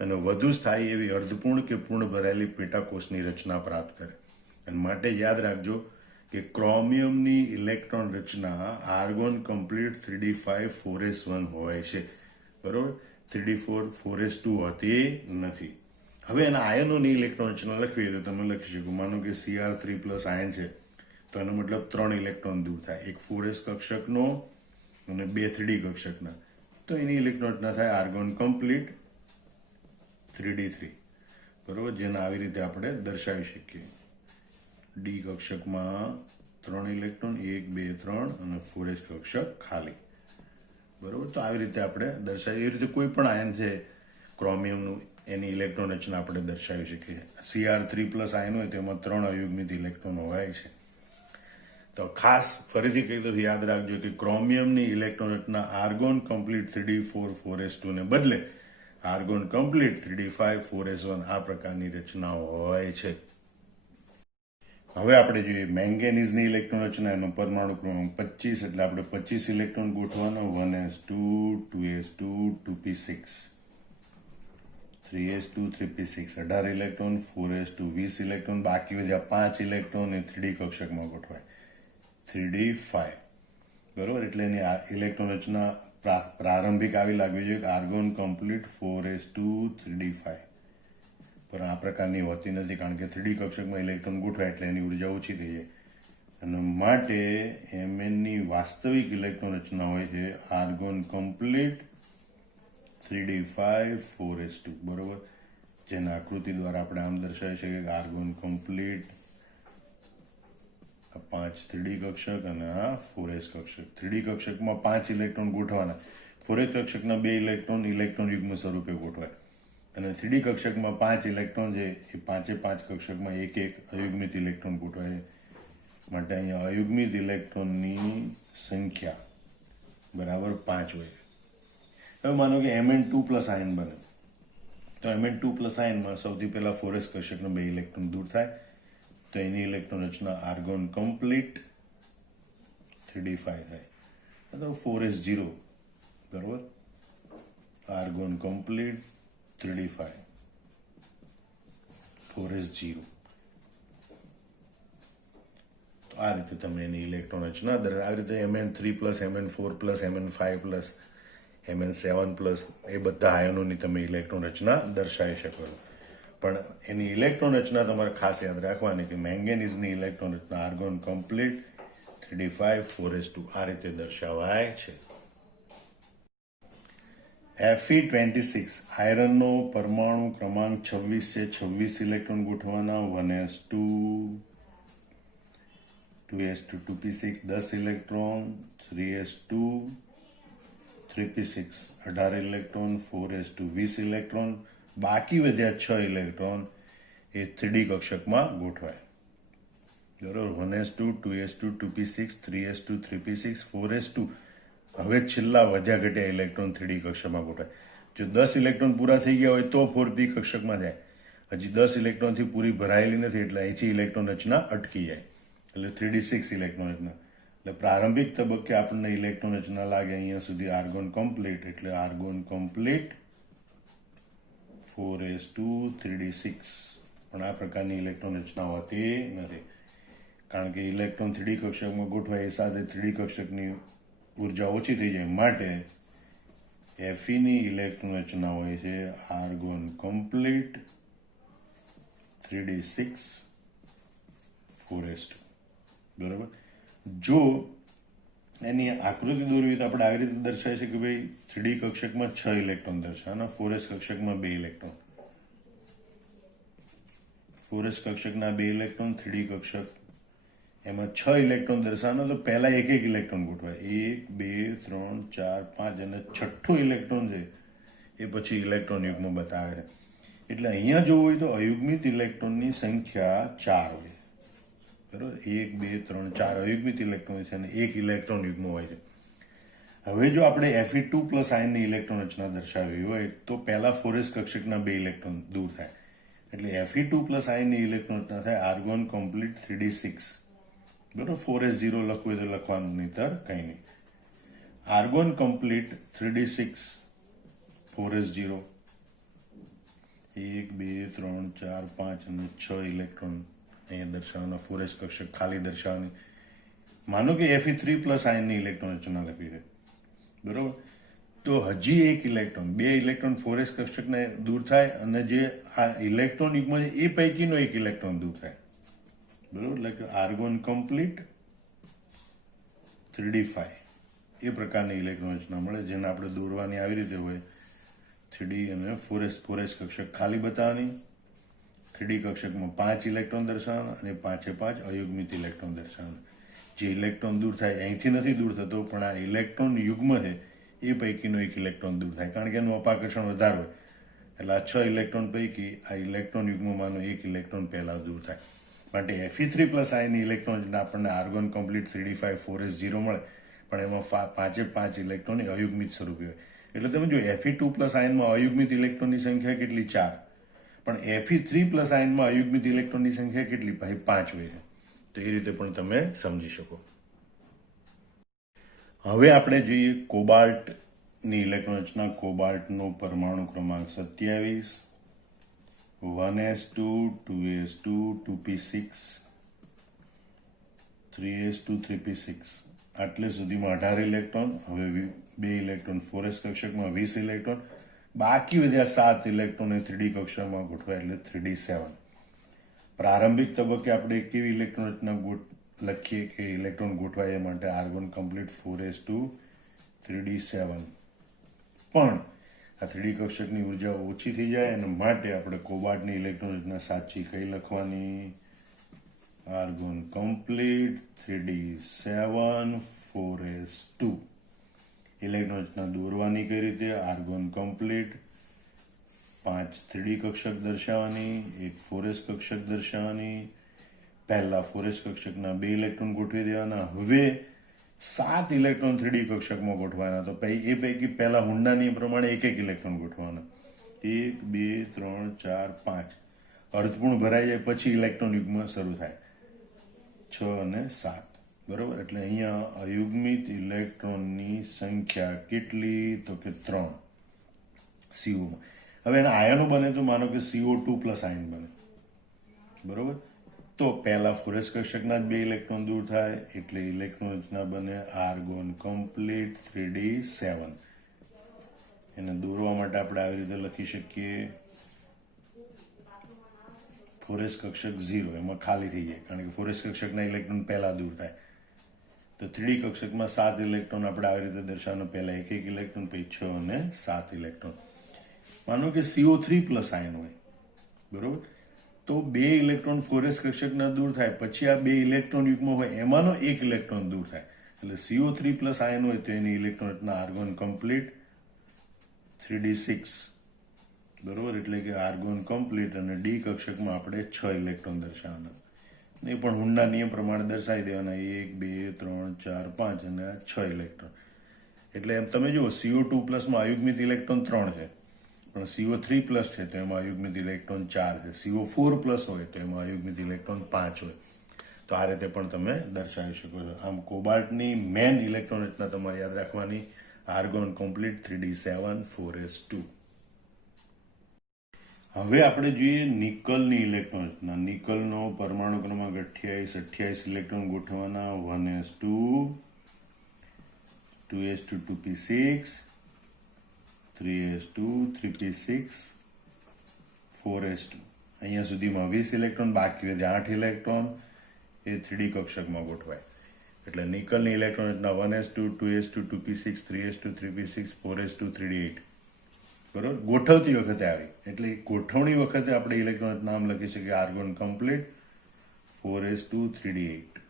અને વધુ સ્થાયી એવી અર્ધપૂર્ણ કે પૂર્ણ ભરાયેલી પેટાકોષની રચના પ્રાપ્ત કરે. અને માટે યાદ રાખજો કે ક્રોમિયમની ઇલેક્ટ્રોન રચના આર્ગોન કમ્પ્લીટ 3d5 4s1 હોય છે. બરોબર, 3d4 4s2 હોતી નથી. હવે એના આયનોની ઇલેક્ટ્રોન રચના લખવી તો તમે લખી શકો. માનો કે Cr3 પ્લસ આયન છે તો એનો મતલબ 3 ઇલેક્ટ્રોન દૂર થાય. એક 4s કક્ષકનો અને 2 3D કક્ષકના. તો એની ઇલેક્ટ્રોન રચના થાય આર્ગોન કમ્પ્લીટ 3d3 બરોબર, જેને આવી રીતે આપણે દર્શાવી શકીએ. ડી કક્ષકમાં 3 ઇલેક્ટ્રોન 1 2 3 અને 4s કક્ષક ખાલી. બરોબર, તો આવી રીતે આપણે દર્શાવી. એ રીતે કોઈ પણ આયન છે ક્રોમિયમનું એની ઇલેક્ટ્રોન રચના આપણે દર્શાવી શકીએ. Cr3+ આયન હોય તેમાં 3 અયુગ્મિત ઇલેક્ટ્રોન હોય છે. તો ખાસ ફરીથી કહી દઉં, યાદ રાખજો કે ક્રોમિયમની ઇલેક્ટ્રોન રચના આર્ગોન કમ્પ્લીટ 3d4 4s2 ને બદલે આર્ગોન કમ્પ્લીટ 3d5 4s1 આ પ્રકારની રચનાઓ હોય છે. હવે આપણે જોઈએ મેંગેનીઝની ઇલેક્ટ્રોન રચના. એનો પરમાણુ ક્રમાંક 25, એટલે આપણે 25 electron ગોઠવાનો. 1s2 2s2 2p6 3s2 3p6 18 electron. 4s2 20 electron. બાકી વધ્યા 5 ઇલેક્ટ્રોન એ 3d કક્ષકમાં ગોઠવાય 3d5 બરોબર. એટલે એની ઇલેક્ટ્રોન રચના પ્રારંભિક આવી લાગવી જોઈએ કે આર્ગોન કમ્પ્લીટ 4s2 3d5, પણ આ પ્રકારની હોતી નથી, કારણ કે 3d કક્ષકમાં ઇલેક્ટ્રોન ગોઠવાય એટલે એની ઉર્જા ઓછી થઈ જાય. અને માટે Mn ની વાસ્તવિક ઇલેક્ટ્રોન રચના હોય છે આર્ગોન કમ્પ્લીટ 3d5 4s2 બરોબર, જેના આકૃતિ દ્વારા આપણે આમ દર્શાવી શકીએ કે આર્ગોન કમ્પ્લીટ 5 3d કક્ષક અને આ 4s કક્ષક. 3d કક્ષકમાં 5 ઇલેક્ટ્રોન ગોઠવાના. 4s કક્ષકના 2 ઇલેક્ટ્રોન ઇલેક્ટ્રોન યુગ્મ સ્વરૂપે ગોઠવાય અને 3d કક્ષકમાં 5 ઇલેક્ટ્રોન છે એ 5 કક્ષકમાં એક એક અયુગ્મિત ઇલેક્ટ્રોન ગોઠવાય. માટે અહીંયા અયુગ્મિત ઇલેક્ટ્રોનની સંખ્યા બરાબર 5 હોય. હવે માનો કે Mn2+ આયન બને, તો Mn2+ આયનમાં સૌથી પહેલા 4s કક્ષકના 2 ઇલેક્ટ્રોન દૂર થાય, તો એની ઇલેક્ટ્રોન રચના આર્ગોન કમ્પ્લીટ 3d5 થાય, અથવા 4s0 બરોબર, આર્ગોન કમ્પ્લીટ 3d5 4s0. તો આ રીતે તમે એની ઇલેક્ટ્રોન રચના આવી રીતે Mn3+, Mn4+, Mn5+, Mn7+ એ બધા આયનોની તમે ઇલેક્ટ્રોન રચના દર્શાવી શકો છો. પણ એની ઇલેક્ટ્રોન રચના તમારે ખાસ યાદ રાખવાની કે મેંગેનીઝની ઇલેક્ટ્રોન રચના આર્ગોન કમ્પ્લીટ 3d5 4s2 આ રીતે દર્શાવાય છે. Fe26 આયરનનો પરમાણુ ક્રમાંક 26 છે. 26 ઇલેક્ટ્રોન ગોઠવાના. 1s2 2s2 2p6 10 electron. 3s2 3p6 18 electron. 4s2 20 electron. બાકી વધ્યા 6 ઇલેક્ટ્રોન એ 3d કક્ષકમાં ગોઠવાય બરોબર. 1s2 2s2 2p6 3s2 3p6 4s2 હવે છેલ્લા વધ્યા ઘટ્યા ઇલેક્ટ્રોન 3d કક્ષકમાં ગોઠવાય. જો 10 ઇલેક્ટ્રોન પૂરા થઈ ગયા હોય તો 4p કક્ષકમાં જાય. હજી 10 ઇલેક્ટ્રોનથી પૂરી ભરાયેલી નથી એટલે અહીંથી ઇલેક્ટ્રોન રચના અટકી જાય, એટલે 3d6 ઇલેક્ટ્રોન રચના. એટલે પ્રારંભિક તબક્કે આપણને ઇલેક્ટ્રોન રચના લાગે અહીંયા સુધી આર્ગોન કમ્પ્લીટ, એટલે આર્ગોન કમ્પ્લીટ 4s2 3d6, પણ આ પ્રકારની ઇલેક્ટ્રોન રચના હોતી નથી, કારણ કે ઇલેક્ટ્રોન 3d કક્ષકમાં ગોઠવાય એ સાથે 3d કક્ષકની ઉર્જા ઓછી થઈ જાય. માટે Fe ની ઇલેક્ટ્રોન રચના હોય છે આર્ગોન કમ્પ્લીટ 3d6 4s2 બરોબર. જો એની આકૃતિ દોરવી તો આપણે આવી રીતે દર્શાવી છે કે ભાઈ 3d કક્ષકમાં 6 ઇલેક્ટ્રોન દર્શાવવાના, 4s કક્ષકમાં 2 ઇલેક્ટ્રોન. 4s કક્ષકના 2 ઇલેક્ટ્રોન, 3d કક્ષક એમાં 6 ઇલેક્ટ્રોન દર્શાવવાના. તો પહેલા એક એક ઇલેક્ટ્રોન ગોઠવાય, 1 2 3 4 5 અને છઠ્ઠો ઇલેક્ટ્રોન છે એ પછી ઇલેક્ટ્રોન યુગ્મ બતાવે છે. એટલે અહીંયા જોવું હોય તો અયુગ્મિત ઇલેક્ટ્રોનની સંખ્યા 4 હોય બરોબર. 1 2 3 4 અયુગ્મિત ઇલેક્ટ્રોન છે અને એક ઇલેક્ટ્રોન યુગ્મ હોય છે. હવે જો આપણે Fe2+ આયનની ઇલેક્ટ્રોન રચના દર્શાવવી હોય તો પહેલા 4s કક્ષકના 2 ઇલેક્ટ્રોન દૂર થાય, એટલે Fe2+ આયનની ઇલેક્ટ્રોન રચના થાય આર્ગોન કમ્પ્લીટ 3d6 બરોબર. 4s0 લખવું હોય તો લખવાનું, નહીતર કંઈ નહીં. આર્ગોન કમ્પ્લીટ 3d6 4s0 1 2 3 4 5 અને 6 ઇલેક્ટ્રોન અહીંયા દર્શાવવાના. 4s કક્ષક ખાલી દર્શાવવાની. માનો કે Fe3+ આયનની ઇલેક્ટ્રોન રચના લખી છે બરોબર. તો હજી એક ઇલેક્ટ્રોન, 2 ઇલેક્ટ્રોન 4s કક્ષકને દૂર થાય અને જે આ ઇલેક્ટ્રોન યુગ્મ છે એ પૈકીનો એક ઇલેક્ટ્રોન દૂર થાય બરોબર. એટલે કે આર્ગોન કમ્પ્લીટ 3d5 એ પ્રકારની ઇલેક્ટ્રોન રચના મળે, જેને આપણે દોરવાની આવી રીતે હોય. 3D અને 4s કક્ષક ખાલી બતાવવાની. 3D કક્ષકમાં 5 ઇલેક્ટ્રોન દર્શાવવાના અને 5 અયુગ્મિત ઇલેક્ટ્રોન દર્શાવવાના. જે ઇલેક્ટ્રોન દૂર થાય અહીંથી નથી દૂર થતો, પણ આ ઇલેક્ટ્રોન યુગ્મ છે એ પૈકીનો એક ઇલેક્ટ્રોન દૂર થાય, કારણ કે એનું અપાકર્ષણ વધારે હોય. એટલે આ 6 ઇલેક્ટ્રોન પૈકી આ ઇલેક્ટ્રોન યુગ્મમાંનો એક ઇલેક્ટ્રોન પહેલા દૂર થાય. માટે Fe3+ આયનની ઇલેક્ટ્રોન આપણને આર્ગોન કમ્પ્લીટ 3d5 4s0 મળે, પણ એમાં 5 ઇલેક્ટ્રોન અયુગ્મિત સ્વરૂપે હોય. એટલે તમે જો Fe2+ આયનમાં અયુગ્મિત ઇલેક્ટ્રોનની સંખ્યા કેટલી? 4. પણ Fe3+ આયનમાં અયુગ્મિત ઇલેક્ટ્રોનની સંખ્યા કેટલી? 5 હોય છે. તો એ રીતે પણ તમે સમજી શકો. હવે આપણે જોઈએ કોબાલ્ટની ઇલેક્ટ્રોન રચના. કોબાલ્ટનો પરમાણુ ક્રમાંક 27, 1s2, 2s2, 2p6, 3s2, 3p6. આટલે સુધીમાં 18 ઇલેક્ટ્રોન. હવે 2 ઇલેક્ટ્રોન 4s કક્ષકમાં, 20 ઇલેક્ટ્રોન. બાકી વધ્યા 7 ઇલેક્ટ્રોન 3D કક્ષકમાં ગોઠવાય, એટલે 3d7. પ્રારંભિક તબક્કે આપણે કેવી ઇલેક્ટ્રોન રચના લખીએ કે ઇલેક્ટ્રોન ગોઠવાય એ માટે આર્ગોન કમ્પ્લીટ 4s2 3d7. પણ આ 3D કક્ષકની ઉર્જા ઓછી થઈ જાય એના માટે આપણે કોબાલ્ટની ઇલેક્ટ્રોન રચના સાચી કઈ લખવાની? Argon complete 3d7 4s2. Electron રચના દોરવાની કઈ રીતે? આર્ગોન કમ્પ્લીટ 5 3D કક્ષક દર્શાવવાની, એક 4s કક્ષક દર્શાવવાની. પહેલા 4s કક્ષકના 2 ઇલેક્ટ્રોન ગોઠવી દેવાના. હવે 7 ઇલેક્ટ્રોન 3D કક્ષકમાં ગોઠવાના. તો એ પૈકી પહેલા હુંડા નિયમ પ્રમાણે એક ઇલેક્ટ્રોન ગોઠવાના. 1 2 3 4 5. અર્ધપૂર્ણ ભરાઈ જાય પછી ઇલેક્ટ્રોન યુગ્મ શરૂ થાય. 6 અને 7. બરોબર. એટલે અહીંયા અયુગ્મિત ઇલેક્ટ્રોનની સંખ્યા કેટલી? તો કે 3 સીઓમાં. હવે એના આયનો બને તો માનો કે CO2+ આયન બને. બરોબર. તો પહેલા 4s કક્ષકના 2 ઇલેક્ટ્રોન દૂર થાય, એટલે ઇલેક્ટ્રોન રચના બને આર્ગોન કમ્પ્લીટ 3d7. એને દોરવા માટે આપણે આવી રીતે લખી શકીએ. 4s કક્ષક 0, એમાં ખાલી થઈ જાય, કારણ કે 4s કક્ષકના ઇલેક્ટ્રોન પહેલા દૂર થાય. તો 3D કક્ષકમાં 7 ઇલેક્ટ્રોન આપણે આવી રીતે દર્શાવવાનું. પહેલા એક ઇલેક્ટ્રોન, પછી 6 અને 7 ઇલેક્ટ્રોન. માનો કે CO3+ આયન હોય. બરોબર. તો 2 ઇલેક્ટ્રોન 4s કક્ષકના દૂર થાય, પછી આ 2 ઇલેક્ટ્રોન યુગ્મ હોય એમાંનો એક ઇલેક્ટ્રોન દૂર થાય. એટલે CO3+ આયન હોય તો એની ઇલેક્ટ્રોન રચના આર્ગોન કમ્પ્લીટ 3d6. બરોબર. એટલે કે આર્ગોન કમ્પ્લીટ અને ડી કક્ષકમાં આપણે 6 ઇલેક્ટ્રોન દર્શાવવાના. એ પણ હુંડા નિયમ પ્રમાણે દર્શાવી દેવાના. 1 2 3 4 5 અને 6 ઇલેક્ટ્રોન. એટલે એમ તમે જુઓ CO2+માં અયુગ્મિત ઇલેક્ટ્રોન 3 છે, પણ CO3+ છે તો એમાં અયુગ્મિત ઇલેક્ટ્રોન 4 છે. CO4+ હોય તો એમાં અયુગ્મિત ઇલેક્ટ્રોન 5 હોય. તો આ રીતે પણ તમે દર્શાવી શકો છો. આમ કોબાલ્ટની મેન ઇલેક્ટ્રોન રચના તમારે યાદ રાખવાની. Argon complete 3d7 4s2. હવે આપણે જોઈએ નિકલની ઇલેક્ટ્રોન રચના. નિકલનો પરમાણુ ક્રમાંક 28 ઇલેક્ટ્રોન ગોઠવવાના. 1s2, 2s2 2p6, 3s2 3p6, 4s2. અહીંયા સુધીમાં 20 ઇલેક્ટ્રોન. બાકી વધે 8 ઇલેક્ટ્રોન એ 3D કક્ષકમાં ગોઠવાય. એટલે નિકલની ઇલેક્ટ્રોન રચના 1s2 2s2 2p6 3s2 3p6 4s2 3d8. બરોબર. ગોઠવતી વખતે આવી, એટલે ગોઠવણી વખતે આપણે ઇલેક્ટ્રોન નામ લખી શકીએ આર્ગોન કમ્પ્લીટ 4s2 3d8.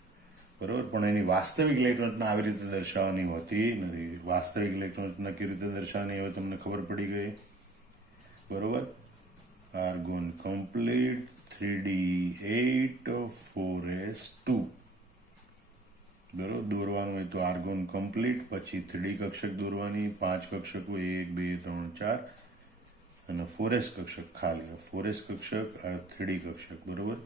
બરોબર. પણ એની વાસ્તવિક ઇલેક્ટ્રોન રચના આવી રીતે દર્શાવવાની હોતી નથી. વાસ્તવિક ઇલેક્ટ્રોન રચના કેવી રીતે દર્શાવવાની હવે તમને ખબર પડી ગઈ. બરોબર. Argon complete 3d8 4s2. બરોબર. દોરવાનું હોય તો આર્ગોન કમ્પ્લીટ, પછી 3D કક્ષક દોરવાની. 5 કક્ષકો 1 2 3 4 અને 4s કક્ષક ખાલી. 4s કક્ષક આ 3D કક્ષક. બરોબર.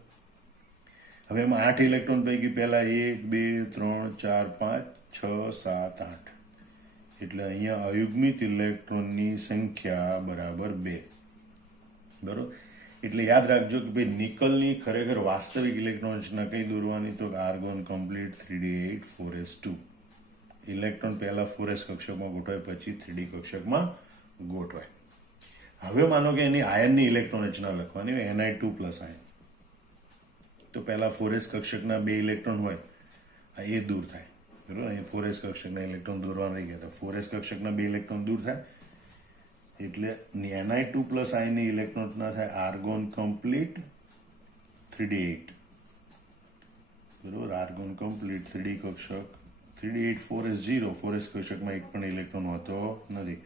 હવે એમાં 8 ઇલેક્ટ્રોન પૈકી પહેલા 1 2 3 4 5 6 7 8. એટલે અહીંયા અયુગ્મિત ઇલેક્ટ્રોનની સંખ્યા બરાબર 2. બરોબર. એટલે યાદ રાખજો કે ભાઈ નિકલની ખરેખર વાસ્તવિક ઇલેક્ટ્રોન રચના કઈ દોરવાની? તો argon complete 3d8 4s2. Electron પહેલા 4s કક્ષકમાં ગોઠવાય, પછી 3D કક્ષકમાં ગોઠવાય. હવે માનો કે એની આયનની ઇલેક્ટ્રોન રચના લખવાની હોય. Ni2+ ion. તો પહેલા 4s કક્ષકના 2 ઇલેક્ટ્રોન હોય, એ દૂર થાય. બરોબર, અહીં 4s કક્ષકના ઇલેક્ટ્રોન દોરવાના રહી ગયા. તો 4s કક્ષકના 2 ઇલેક્ટ્રોન દૂર થાય એટલે Ni2 પ્લસ આયનની ઇલેક્ટ્રોન રચના થાય આર્ગોન કમ્પ્લીટ 3d8. બરોબર, આર્ગોન કમ્પ્લીટ 3d કક્ષક 3d8 4s 0. 4s કક્ષકમાં એક પણ ઇલેક્ટ્રોન હોતો નથી.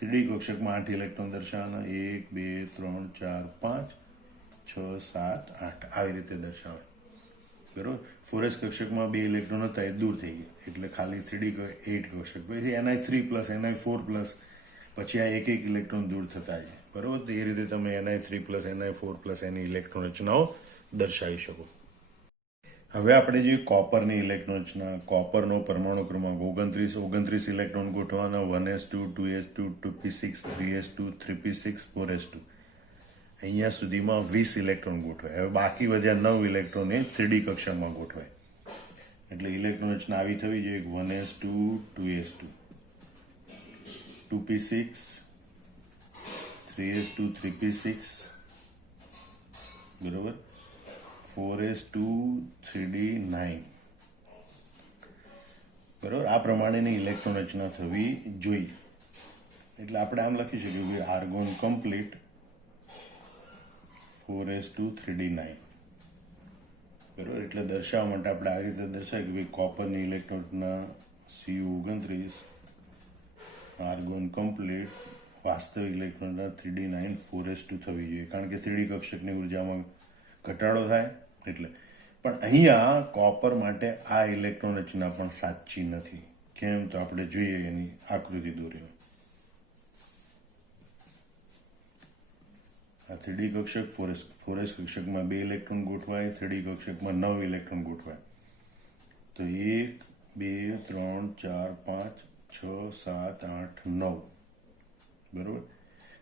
3d કક્ષકમાં 8 ઇલેક્ટ્રોન દર્શાવવાના 1 2 3 4 5 6 7 8 આવી રીતે દર્શાવે. બરોબર, 4s કક્ષકમાં 2 ઇલેક્ટ્રોન હતા એ દૂર થઈ ગયા એટલે ખાલી 3d8 કક્ષક. પછી Ni3 પ્લસ Ni4 પ્લસ પછી આ એક ઇલેક્ટ્રોન દૂર થતા જાય. બરોબર, તો એ રીતે તમે Ni3 પ્લસ Ni4 પ્લસ એની ઇલેક્ટ્રોન રચનાઓ દર્શાવી શકો. હવે આપણે જોઈએ કોપરની ઇલેક્ટ્રોન રચના. કોપરનો પરમાણુ ક્રમાંક 29 ઇલેક્ટ્રોન ગોઠવાના 1s2 2s2 2p6 3s2 3p6 4s2. અહીંયા સુધીમાં 20 ઇલેક્ટ્રોન ગોઠવાય. હવે બાકી વધ્યા 9 ઇલેક્ટ્રોન એ 3d કક્ષામાં ગોઠવાય. એટલે ઇલેક્ટ્રોન રચના આવી થવી જોઈએ 1s2 2s2 2p6 3s2 3p6 બરોબર 4s2 3d9 બરોબર. આ પ્રમાણેની ઇલેક્ટ્રોન રચના થવી જોઈએ. એટલે આપણે આમ લખી શકીએ કે આર્ગોન કમ્પ્લીટ 4s2 3d9 બરોબર. એટલે દર્શાવવા માટે આપણે આ રીતે દર્શાવીએ કે ભાઈ કોપરની ઇલેક્ટ્રોન રચના Cu29 આર્ગોન કમ્પ્લીટ વાસ્તવિક ઇલેક્ટ્રોન 3d9 4s2 થવી જોઈએ. કારણ કે 3d કક્ષકની ઉર્જામાં ઘટાડો થાય એટલે. પણ અહીંયા કોપર માટે આ ઇલેક્ટ્રોન રચના પણ સાચી નથી. કેમ? તો આપણે જોઈએ એની આકૃતિ દોરી. આ 3d કક્ષક 4s કક્ષકમાં 2 ઇલેક્ટ્રોન ગોઠવાય, 3d કક્ષકમાં 9 ઇલેક્ટ્રોન ગોઠવાય. તો 1 2 3 4 5 6 7 8 9 બરોબર.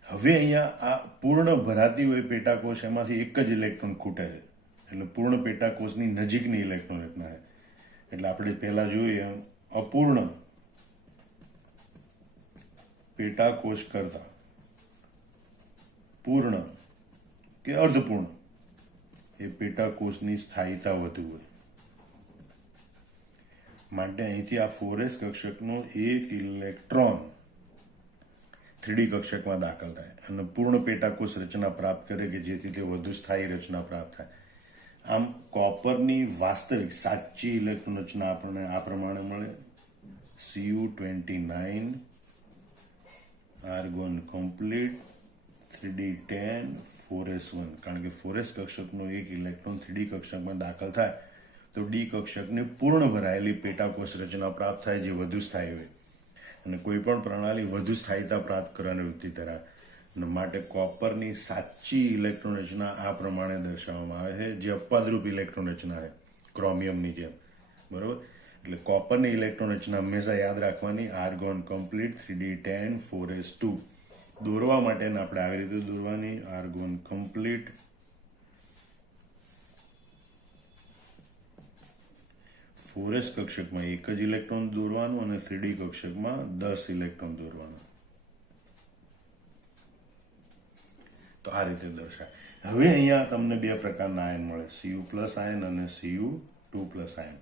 હવે અહીંયા આ પૂર્ણ ભરાતી હોય પેટાકોષ એમાંથી એક જ ઇલેક્ટ્રોન ખૂટે છે. એટલે પૂર્ણ પેટાકોષની નજીકની ઇલેક્ટ્રોન રચના છે. એટલે આપણે પહેલા જોઈએ અપૂર્ણ પેટાકોષ કરતા પૂર્ણ કે અર્ધપૂર્ણ એ પેટાકોષની સ્થાયીતા વધુ હોય. માટે અહીંથી આ 4s કક્ષકનો એક ઇલેક્ટ્રોન 3d કક્ષકમાં દાખલ થાય અને પૂર્ણ પેટાકોષ રચના પ્રાપ્ત કરે કે જેથી તે વધુ સ્થાયી રચના પ્રાપ્ત થાય. આમ કોપરની વાસ્તવિક સાચી ઇલેક્ટ્રોન રચના આપણને આ પ્રમાણે મળે Cu29 argon complete 3d10 4s1. કારણ કે 4s કક્ષકનો એક ઇલેક્ટ્રોન 3d કક્ષકમાં દાખલ થાય તો d કક્ષકને પૂર્ણ ભરાયેલી પેટાકોષ રચના પ્રાપ્ત થાય જે વધુ સ્થાયી હોય. અને કોઈ પણ પ્રણાલી વધુ સ્થાયીતા પ્રાપ્ત કરવાની વૃત્તિ ધરાવે. માટે કોપરની સાચી ઇલેક્ટ્રોન રચના આ પ્રમાણે દર્શાવવામાં આવે છે જે અપવાદરૂપ ઇલેક્ટ્રોન રચના છે ક્રોમિયમની જેમ. બરોબર. એટલે કોપરની ઇલેક્ટ્રોન રચના હંમેશા યાદ રાખવાની આર્ગોન કમ્પ્લીટ 3d10 4s2. દોરવા માટે આપણે આવી રીતે દોરવાની આર્ગોન કમ્પ્લીટ 4s કક્ષકમાં એક જ ઇલેક્ટ્રોન દોરવાનું અને 3d કક્ષકમાં 10 ઇલેક્ટ્રોન દોરવાનું. તો આ રીતે દર્શાય. હવે અહીંયા તમને બે પ્રકારના આયન મળે Cu પ્લસ આયન અને Cu2 plus ion.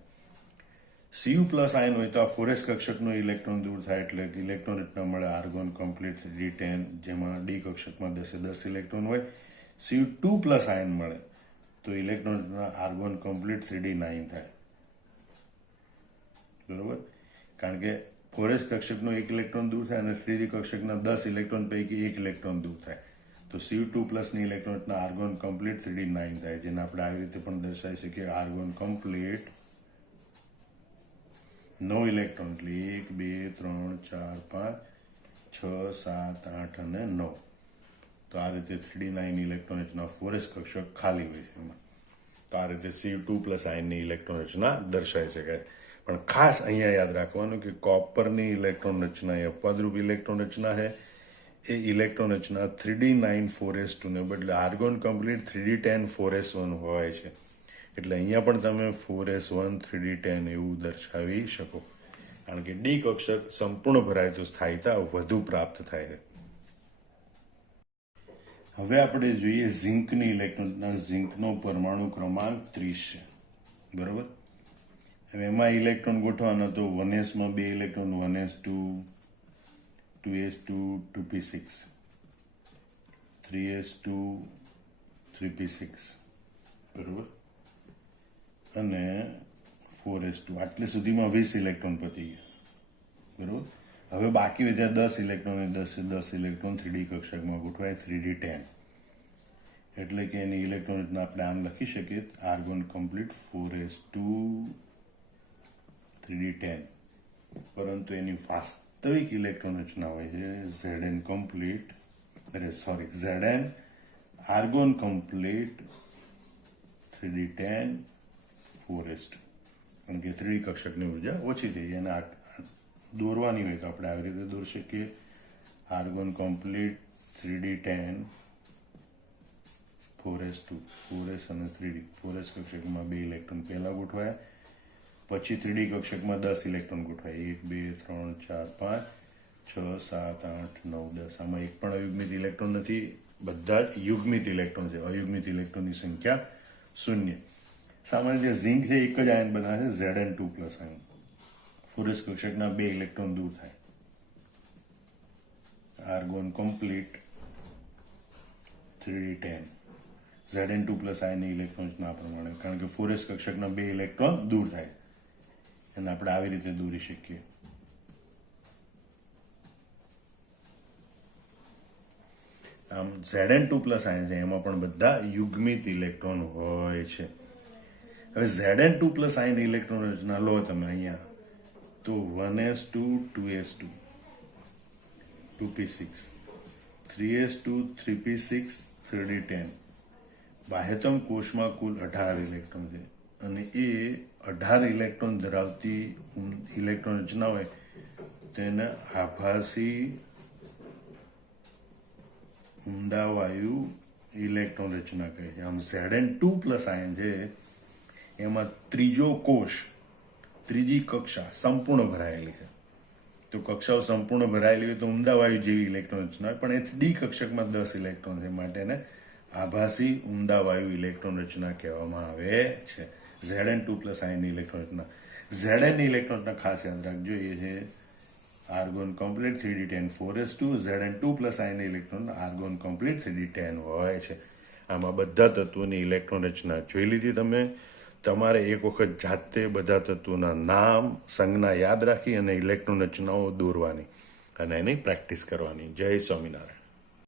Cu plus ion હોય તો આ 4s કક્ષકનો ઇલેક્ટ્રોન દૂર થાય એટલે ઇલેક્ટ્રોન રચના મળે આર્ગોન કમ્પ્લીટ 3d10 જેમાં d કક્ષકમાં 10 ઇલેક્ટ્રોન હોય. Cu2 પ્લસ આયન મળે તો ઇલેક્ટ્રોન રચના આર્ગોન કમ્પ્લીટ 3d9 થાય. બરોબર. કારણ કે 4s કક્ષકનો એક ઇલેક્ટ્રોન દૂર થાય અને 3d કક્ષકના 10 ઇલેક્ટ્રોન પૈકી એક ઇલેક્ટ્રોન દૂર થાય તો Cu2 પ્લસની ઇલેક્ટ્રોન રચના આર્ગોન કમ્પ્લીટ 3d9 થાય જેને આપણે આવી રીતે પણ દર્શાવી શકીએ આર્ગોન કમ્પ્લીટ 9 ઇલેક્ટ્રોન એટલે 1 2 3 4 5 6 7 8 અને 9. તો આ રીતે 3d9 ઇલેક્ટ્રોન રચના 4s કક્ષક ખાલી હોય છે એમાં. તો આ રીતે Cu2 પ્લસ આયનની ઇલેક્ટ્રોન રચના દર્શાવી શકાય. પણ ખાસ અહીંયા યાદ રાખવાનું કે કોપરની ઇલેક્ટ્રોન રચના એ અપવાદરૂપ ઇલેક્ટ્રોન રચના છે. એ ઇલેક્ટ્રોન રચના 3d9 4s2 ને બદલે આર્ગોન કમ્પ્લીટ 3d10 4s1 હોય છે. એટલે અહીંયા પણ તમે 4s1 3d10 એવું દર્શાવી શકો. કારણ કે ડી કક્ષક સંપૂર્ણ ભરાય તો સ્થાયીતા વધુ પ્રાપ્ત થાય છે. હવે આપણે જોઈએ ઝિંકની ઇલેક્ટ્રોન. ઝિંકનો પરમાણુ ક્રમાંક 30 છે. બરોબર. હવે એમાં ઇલેક્ટ્રોન ગોઠવાના તો 1s માં 2 electron 1s2 2s2 2p6 3s2 3p6 બરોબર અને 4s2 આટલે સુધીમાં 20 ઇલેક્ટ્રોન પતી ગયા બરોબર. હવે બાકી વધ્યા 10 ઇલેક્ટ્રોન 10 ઇલેક્ટ્રોન 3D કક્ષકમાં ગોઠવાય 3d10 એટલે કે એની ઇલેક્ટ્રોન રચના આપણે આમ લખી શકીએ આર્ગોન કમ્પ્લીટ 4s2 3d10 પરંતુ એની વાસ્તવિક ઇલેક્ટ્રોન રચના હોય છે Zn complete Zn argon complete 3d10 4s2 કારણ કે 3D કક્ષકની ઉર્જા ઓછી થઈ એને દોરવાની હોય તો આપણે આવી રીતે દોરી શકીએ argon complete 3d10 4s2 4s અને 3d 4s કક્ષકમાં 2 ઇલેક્ટ્રોન પહેલા ગોઠવાયા પછી 3D કક્ષકમાં 10 ઇલેક્ટ્રોન ગોઠવાય 1 2 3 4 5 6 7 8 9 10 આમાં એક પણ અયુગ્મિત ઇલેક્ટ્રોન નથી બધા જ યુગ્મિત ઇલેક્ટ્રોન છે અયુગ્મિત ઇલેક્ટ્રોનની સંખ્યા 0 સામાન્ય રીતે ઝિંક છે એક જ આયન બનાવે છે Zn2 પ્લસ આયન 4s કક્ષકના 2 ઇલેક્ટ્રોન દૂર થાય argon complete 3d10 Zn2 plus આયનની ઇલેક્ટ્રોન આ પ્રમાણે કારણ કે 4s કક્ષકના 2 ઇલેક્ટ્રોન દૂર થાય એને આપણે આવી રીતે દોરી શકીએ આમ Zn2 પ્લસ આયન છે એમાં પણ બધા યુગ્મિત ઇલેક્ટ્રોન હોય છે. હવે Zn2 પ્લસ આયન ઇલેક્ટ્રોન રચના લો તમે અહીંયા તો 1s2 2s2 2p6 3s2 3p6 3d10 બાહ્યતમ કોષમાં કુલ 18 ઇલેક્ટ્રોન છે અને એ 18 ઇલેક્ટ્રોન ધરાવતી ઇલેક્ટ્રોન રચના હોય તેને આભાસી ઊંડા વાયુ ઇલેક્ટ્રોન રચના કહે છે. આમ Zn2 પ્લસ આયન છે એમાં ત્રીજો કોષ ત્રીજી કક્ષા સંપૂર્ણ ભરાયેલી છે તો કક્ષાઓ સંપૂર્ણ ભરાયેલી હોય તો ઊંડા વાયુ જેવી ઇલેક્ટ્રોન રચના હોય પણ એ ડી કક્ષકમાં 10 ઇલેક્ટ્રોન છે માટે એને આભાસી ઊંડા વાયુ ઇલેક્ટ્રોન રચના કહેવામાં આવે છે. Zn2 પ્લસ આયનની ઇલેક્ટ્રોન રચના Zn ની ઇલેક્ટ્રોન રચના ખાસ યાદ રાખજો એ છે argon complete 3d10 4s2 Zn2 plus આયનની ઇલેક્ટ્રોન આર્ગોન કમ્પ્લીટ 3d10 હોય છે. આમાં બધા તત્વોની ઇલેક્ટ્રોન રચના જોઈ લીધી તમે. તમારે એક વખત જાતે બધા તત્વોના નામ સંજ્ઞા યાદ રાખી અને ઇલેક્ટ્રોન રચનાઓ દોરવાની અને એની પ્રેક્ટિસ કરવાની. જય સ્વામિનારાયણ.